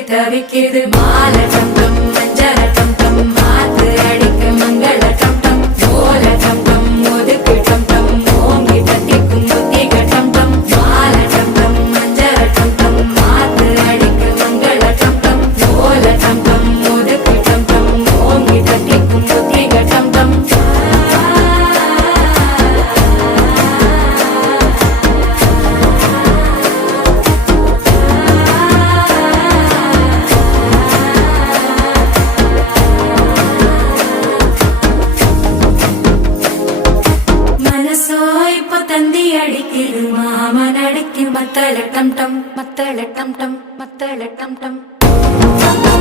தவிக்குது மால டம் டம் மஞ்சள டம் டம் மாத்து அடிக்க மங்கள டம் டம் ஓல டம் டம் ஒதுக்கு டம் டம் ஓங்கி தட்டிக்கும் புத்திக டம் டம் மால டம் டம் மஞ்சள டம் டம் மாத்து அடிக்க மங்கள டம் டம் ஓல டம் டம் ஒதுக்கு டம் டம் ஓங்கி தட்டிக்கும் புத்திக டம் டம் தந்தி அடிக்குது மாமன் அடிக்கும் மத்தள டம் டம் மத்தள டம் டம் மத்தள டம் டம்